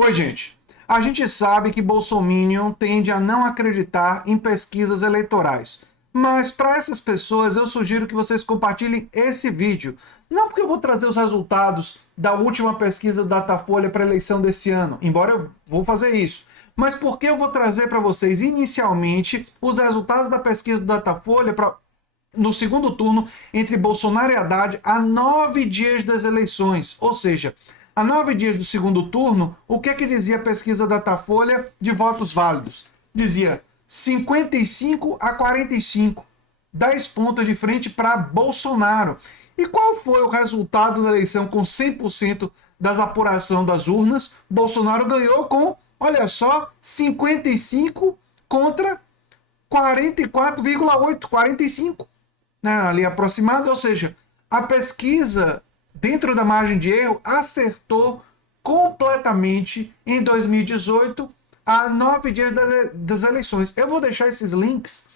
Oi, gente. A gente sabe que Bolsominion tende a não acreditar em pesquisas eleitorais. Mas para essas pessoas eu sugiro que vocês compartilhem esse vídeo. Não porque eu vou trazer os resultados da última pesquisa do Datafolha para a eleição desse ano, embora eu vou fazer isso, mas porque eu vou trazer para vocês inicialmente os resultados da pesquisa do Datafolha no segundo turno entre Bolsonaro e Haddad a 9 dias das eleições. Ou seja, a 9 dias do segundo turno, o que é que dizia a pesquisa Datafolha de votos válidos? Dizia 55 a 45, 10 pontos de frente para Bolsonaro. E qual foi o resultado da eleição com 100% das apurações das urnas? Bolsonaro ganhou com, olha só, 55 contra 44,8, 45, né, ali aproximado, ou seja, a pesquisa dentro da margem de erro acertou completamente em 2018 a 9 dias das eleições. Eu vou deixar esses links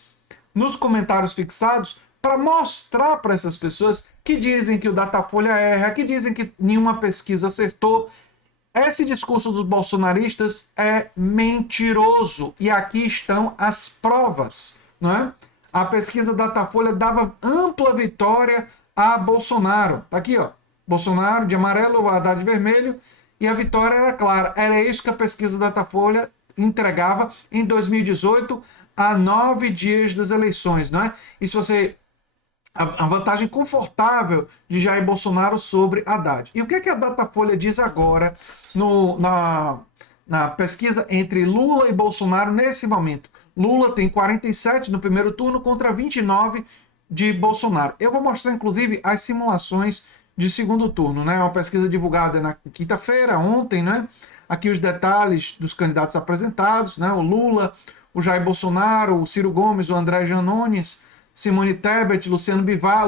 nos comentários fixados para mostrar para essas pessoas que dizem que o Datafolha erra, que dizem que nenhuma pesquisa acertou. Esse discurso dos bolsonaristas é mentiroso e aqui estão as provas, não é? A pesquisa Datafolha dava ampla vitória a Bolsonaro. Tá aqui, ó. Bolsonaro de amarelo, Haddad de vermelho, e a vitória era clara. Era isso que a pesquisa Datafolha entregava em 2018, a 9 dias das eleições, não é? E se você a vantagem confortável de Jair Bolsonaro sobre Haddad. E o que, é que a Datafolha diz agora na pesquisa entre Lula e Bolsonaro nesse momento? Lula tem 47 no primeiro turno contra 29 de Bolsonaro. Eu vou mostrar, inclusive, as simulações de segundo turno, né? Uma pesquisa divulgada na quinta-feira, ontem, né? Aqui os detalhes dos candidatos apresentados, né? O Lula, o Jair Bolsonaro, o Ciro Gomes, o André Janones, Simone Tebet, Luciano Bivar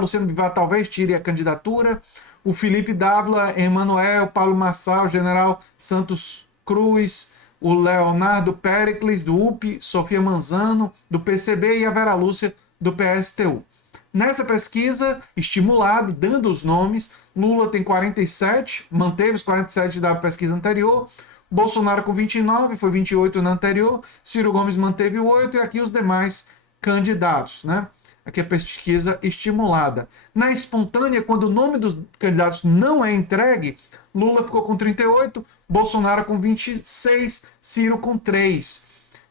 talvez tire a candidatura, o Felipe Dávila, Emanuel, Paulo Marçal, General Santos Cruz, o Leonardo Pericles, do UP, Sofia Manzano, do PCB e a Vera Lúcia, do PSTU. Nessa pesquisa, estimulado, dando os nomes, Lula tem 47, manteve os 47 da pesquisa anterior, Bolsonaro com 29, foi 28 na anterior, Ciro Gomes manteve 8 e aqui os demais candidatos, né? Aqui a pesquisa estimulada. Na espontânea, quando o nome dos candidatos não é entregue, Lula ficou com 38, Bolsonaro com 26, Ciro com 3.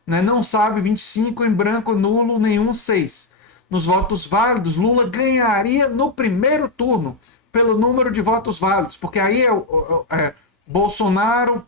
Né? Não sabe, 25 em branco, nulo, nenhum 6. Nos votos válidos, Lula ganharia no primeiro turno pelo número de votos válidos, porque aí é Bolsonaro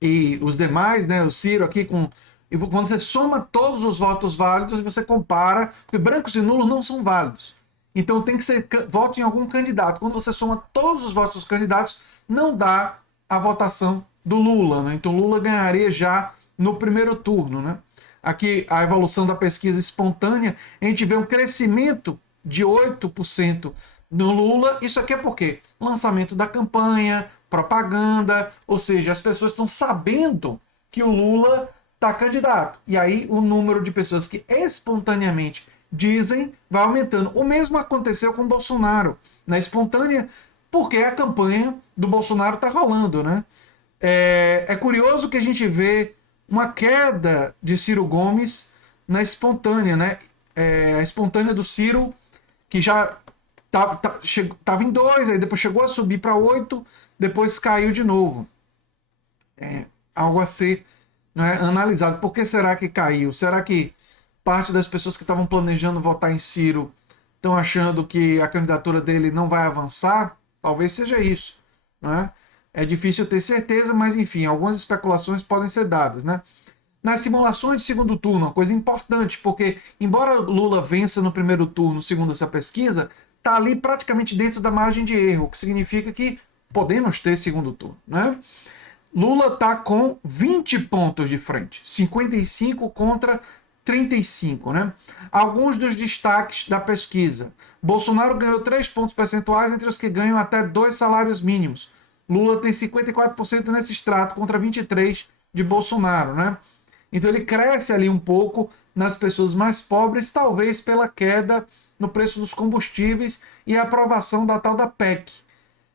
e os demais, né, o Ciro aqui com... E quando você soma todos os votos válidos, você compara, porque brancos e nulos não são válidos. Então tem que ser voto em algum candidato. Quando você soma todos os votos dos candidatos, não dá a votação do Lula, né? Então Lula ganharia já no primeiro turno, né? Aqui a evolução da pesquisa espontânea, a gente vê um crescimento de 8% no Lula. Isso aqui é por quê? Lançamento da campanha, propaganda, ou seja, as pessoas estão sabendo que o Lula está candidato. E aí o número de pessoas que espontaneamente dizem vai aumentando. O mesmo aconteceu com o Bolsonaro. Na espontânea, porque a campanha do Bolsonaro está rolando, né? É curioso que a gente vê uma queda de Ciro Gomes na espontânea, né? A espontânea do Ciro, que já estava em 2, aí depois chegou a subir para 8, depois caiu de novo. Algo a ser, né, analisado. Por que será que caiu? Será que parte das pessoas que estavam planejando votar em Ciro estão achando que a candidatura dele não vai avançar? Talvez seja isso, né? É difícil ter certeza, mas enfim, algumas especulações podem ser dadas, né? Nas simulações de segundo turno, uma coisa importante, porque embora Lula vença no primeiro turno, segundo essa pesquisa, está ali praticamente dentro da margem de erro, o que significa que podemos ter segundo turno, né? Lula está com 20 pontos de frente, 55 contra 35, né? Alguns dos destaques da pesquisa. Bolsonaro ganhou 3 pontos percentuais entre os que ganham até 2 salários mínimos. Lula tem 54% nesse extrato contra 23% de Bolsonaro, né? Então ele cresce ali um pouco nas pessoas mais pobres, talvez pela queda no preço dos combustíveis e a aprovação da tal da PEC.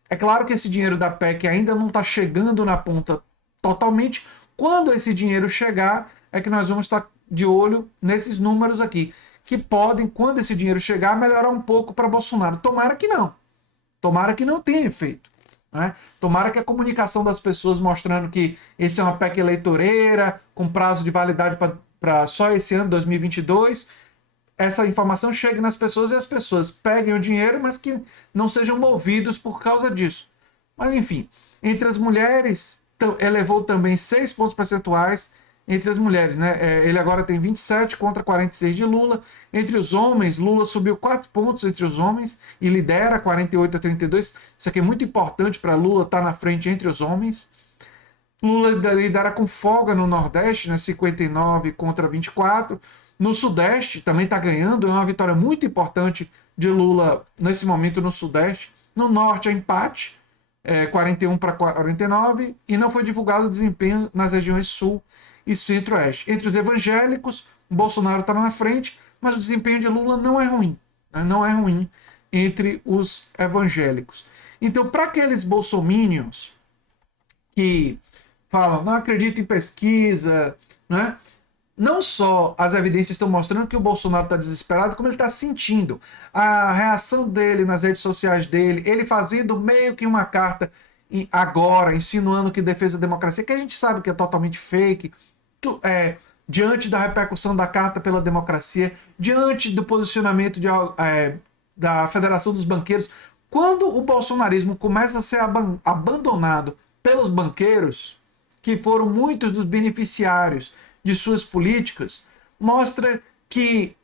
É claro que esse dinheiro da PEC ainda não está chegando na ponta totalmente. Quando esse dinheiro chegar, é que nós vamos estar de olho nesses números aqui, que podem, quando esse dinheiro chegar, melhorar um pouco para Bolsonaro. Tomara que não. Tomara que não tenha efeito. Né? Tomara que a comunicação das pessoas mostrando que esse é uma PEC eleitoreira, com prazo de validade para só esse ano, 2022, essa informação chegue nas pessoas e as pessoas peguem o dinheiro, mas que não sejam movidos por causa disso. Mas enfim, entre as mulheres, elevou também 6 pontos percentuais entre as mulheres, né? Ele agora tem 27 contra 46 de Lula. Entre os homens, Lula subiu 4 pontos entre os homens e lidera 48 a 32. Isso aqui é muito importante para Lula estar na frente entre os homens. Lula lidera com folga no Nordeste, né? 59 contra 24. No Sudeste também está ganhando, é uma vitória muito importante de Lula nesse momento no Sudeste. No Norte é empate, 41 para 49, e não foi divulgado o desempenho nas regiões Sul e Centro-Oeste. Entre os evangélicos, Bolsonaro está na frente, mas o desempenho de Lula não é ruim. Né? Não é ruim entre os evangélicos. Então, para aqueles bolsominions que falam, não acredito em pesquisa, né? Não só as evidências estão mostrando que o Bolsonaro está desesperado, como ele está sentindo. A reação dele nas redes sociais dele, ele fazendo meio que uma carta agora, insinuando que defesa da democracia, que a gente sabe que é totalmente fake, diante da repercussão da Carta pela Democracia, diante do posicionamento da Federação dos Banqueiros. Quando o bolsonarismo começa a ser abandonado pelos banqueiros, que foram muitos dos beneficiários de suas políticas, mostra que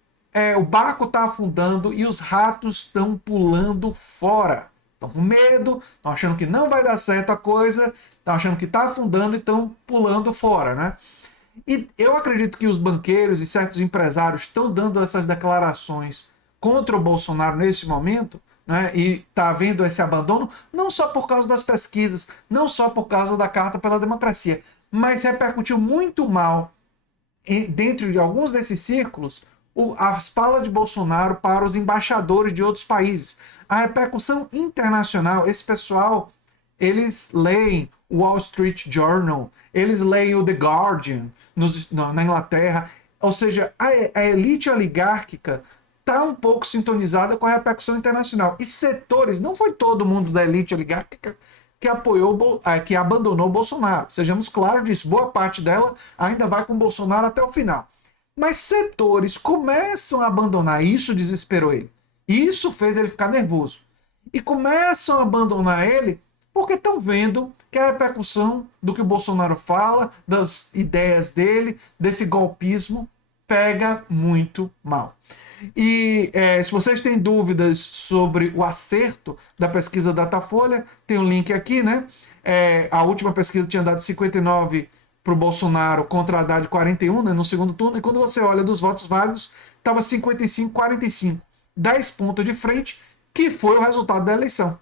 o barco está afundando e os ratos estão pulando fora. Estão com medo, estão achando que não vai dar certo a coisa, estão achando que está afundando e estão pulando fora, né? E eu acredito que os banqueiros e certos empresários estão dando essas declarações contra o Bolsonaro nesse momento, né? E está havendo esse abandono, não só por causa das pesquisas, não só por causa da Carta pela Democracia, mas repercutiu muito mal dentro de alguns desses círculos as falas de Bolsonaro para os embaixadores de outros países. A repercussão internacional, esse pessoal, eles leem o Wall Street Journal, eles leem o The Guardian na Inglaterra, ou seja, a elite oligárquica está um pouco sintonizada com a repercussão internacional. E setores, não foi todo mundo da elite oligárquica que apoiou, que abandonou o Bolsonaro. Sejamos claros disso, boa parte dela ainda vai com o Bolsonaro até o final. Mas setores começam a abandonar, isso desesperou ele. Isso fez ele ficar nervoso. E começam a abandonar ele porque estão vendo que a repercussão do que o Bolsonaro fala, das ideias dele, desse golpismo, pega muito mal. E se vocês têm dúvidas sobre o acerto da pesquisa Datafolha, tem um link aqui, né? A última pesquisa tinha dado 59 para o Bolsonaro contra a Haddad 41, né, no segundo turno, e quando você olha dos votos válidos, estava 55-45. 10 pontos de frente, que foi o resultado da eleição.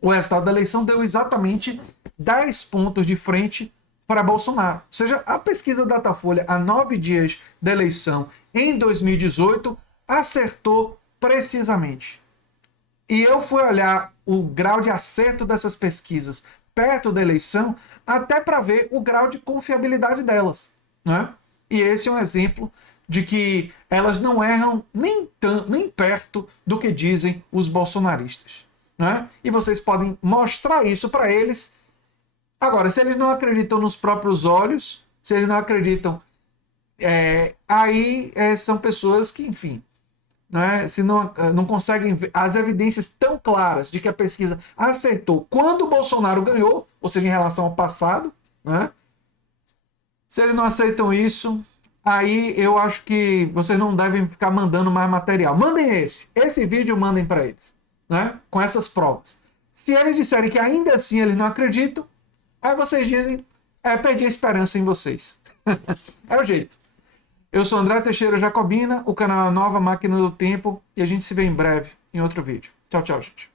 O resultado da eleição deu exatamente 10 pontos de frente para Bolsonaro. Ou seja, a pesquisa Datafolha, há 9 dias da eleição, em 2018, acertou precisamente. E eu fui olhar o grau de acerto dessas pesquisas perto da eleição, até para ver o grau de confiabilidade delas. Né? E esse é um exemplo de que elas não erram nem perto do que dizem os bolsonaristas. Né? E vocês podem mostrar isso para eles. Agora, se eles não acreditam nos próprios olhos, se eles não acreditam, aí são pessoas que, enfim, né, se não conseguem ver as evidências tão claras de que a pesquisa acertou quando o Bolsonaro ganhou, ou seja, em relação ao passado, né? Se eles não aceitam isso, aí eu acho que vocês não devem ficar mandando mais material. Mandem esse vídeo, mandem para eles, né? Com essas provas. Se eles disserem que ainda assim eles não acreditam, aí vocês dizem, perdi a esperança em vocês. É o jeito. Eu sou André Teixeira Jacobina, o canal é Nova Máquina do Tempo, e a gente se vê em breve em outro vídeo. Tchau, tchau, gente.